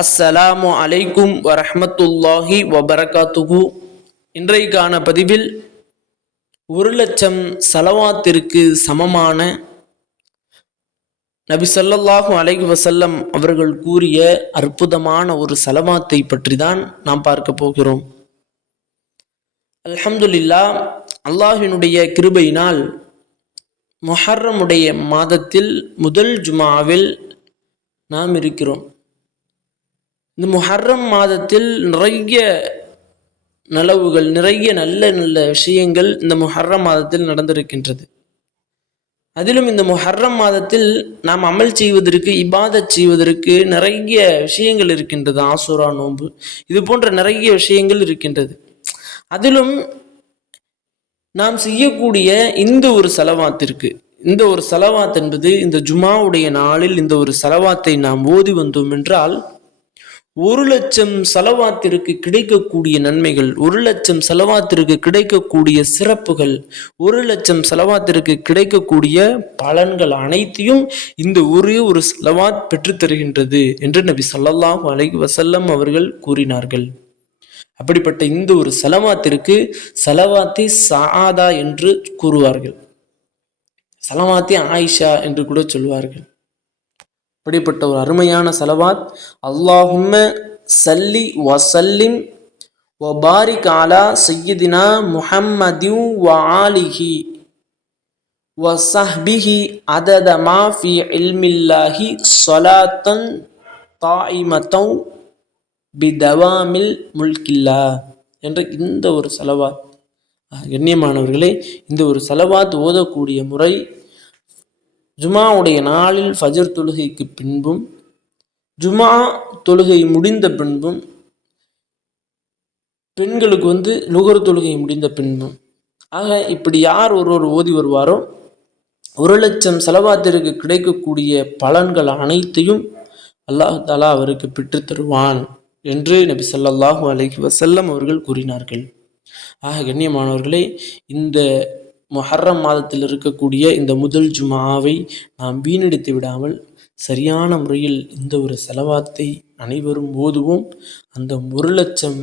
அஸ்ஸலாமு அலைக்கும் வரஹ்மத்துல்லாஹி வபரகாத்துகு இன்றைக்கான பதிவில் ஒரு லட்சம் சலவாத்திற்கு சமமான நபி ஸல்லல்லாஹு அலைஹி வசல்லம் அவர்கள் கூறிய அற்புதமான ஒரு சலவாத்தை பற்றி தான் நாம் பார்க்க போகிறோம். அல்ஹம்துலில்லா அல்லாஹினுடைய கிருபையினால் மொஹர்ரமுடைய மாதத்தில் முதல் ஜுமாவில் நாம் இருக்கிறோம். இந்த முஹர்ரம் மாதத்தில் நிறைய நலவுகள் நிறைய நல்ல நல்ல விஷயங்கள் இந்த முஹர்ரம் மாதத்தில் நடந்திருக்கின்றது. அதிலும் இந்த முஹர்ரம் மாதத்தில் நாம் அமல் செய்வதற்கு இபாதத் செய்வதற்கு நிறைய விஷயங்கள் இருக்கின்றது. ஆசுரா நோன்பு இது போன்ற நிறைய விஷயங்கள் இருக்கின்றது. அதிலும் நாம் செய்யக்கூடிய இந்த ஒரு செலவாத்திற்கு இந்த ஒரு செலவாத் என்பது இந்த ஜுமாவுடைய நாளில் இந்த ஒரு செலவாத்தை நாம் ஓதி வந்தோம் என்றால் ஒரு லட்சம் செலவாத்திற்கு கிடைக்கக்கூடிய நன்மைகள் ஒரு லட்சம் செலவாத்திற்கு கிடைக்கக்கூடிய சிறப்புகள் ஒரு லட்சம் செலவாத்திற்கு கிடைக்கக்கூடிய பலன்கள் அனைத்தையும் இந்த ஒரே ஒரு செலவாத் பெற்றுத்தருகின்றது என்று நபி ஸல்லல்லாஹு அலை வசல்லம் அவர்கள் கூறினார்கள். அப்படிப்பட்ட இந்த ஒரு செலவாத்திற்கு செலவாத்தி சாதா என்று கூறுவார்கள். செலவாத்தி ஆயிஷா என்று கூட சொல்வார்கள். அப்படிப்பட்ட ஒரு அருமையான செலவாத். அல்லாஹும்ம சல்லி வசல்லிம் வபாரிக் ஆலா சையதினா முஹம்மதின் வ ஆலிஹி வசஹ்பிஹி அதத மா ஃபி இல்மில்லாஹி சொலாத்தன் தாயிமத்தன் பிதவாமில் முல்கில்லா என்ற இந்த ஒரு செலவாத். கண்ணியமானவர்களே இந்த ஒரு செலவாத் ஓதக்கூடிய முறை ஜுமாவுடைய நாளில் ஃபஜர் தொழுகைக்கு பின்பும் ஜுமா தொழுகை முடிந்த பின்பும் பெண்களுக்கு வந்து லுகர் தொழுகை முடிந்த பின்பும். ஆக இப்படி யார் ஒருவர் ஓதி வருவாரோ ஒரு லட்சம் செலவாத்திற்கு கிடைக்கக்கூடிய பலன்கள் அனைத்தையும் அல்லாஹ் தாலா அவருக்கு பெற்றுத்தருவான் என்று நபி ஸல்லல்லாஹு அலஹி வசல்லம் அவர்கள் கூறினார்கள். ஆக கண்ணியமானவர்களே இந்த முஹர்ரம் மாதத்தில் இருக்கக்கூடிய இந்த முதல் ஜுமாவை நாம் வீணடித்து விடாமல் சரியான முறையில் இந்த ஒரு செலவாத்தை அனைவரும் ஓதுவோம். அந்த ஒரு லட்சம்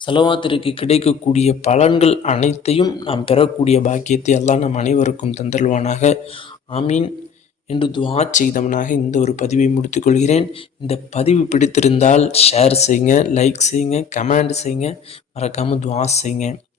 செலவாத்திற்கு கிடைக்கக்கூடிய பலன்கள் அனைத்தையும் நாம் பெறக்கூடிய பாக்கியத்தை எல்லாம் நம் அனைவருக்கும் தந்தல்வானாக ஆமீன். என்று துவா செய்தவனாக இந்த ஒரு பதிவை முடித்துக்கொள்கிறேன். இந்த பதிவு பிடித்திருந்தால் ஷேர் செய்யுங்க லைக் செய்யுங்க கமெண்ட் செய்யுங்க. மறக்காமல் துவா செய்யுங்க.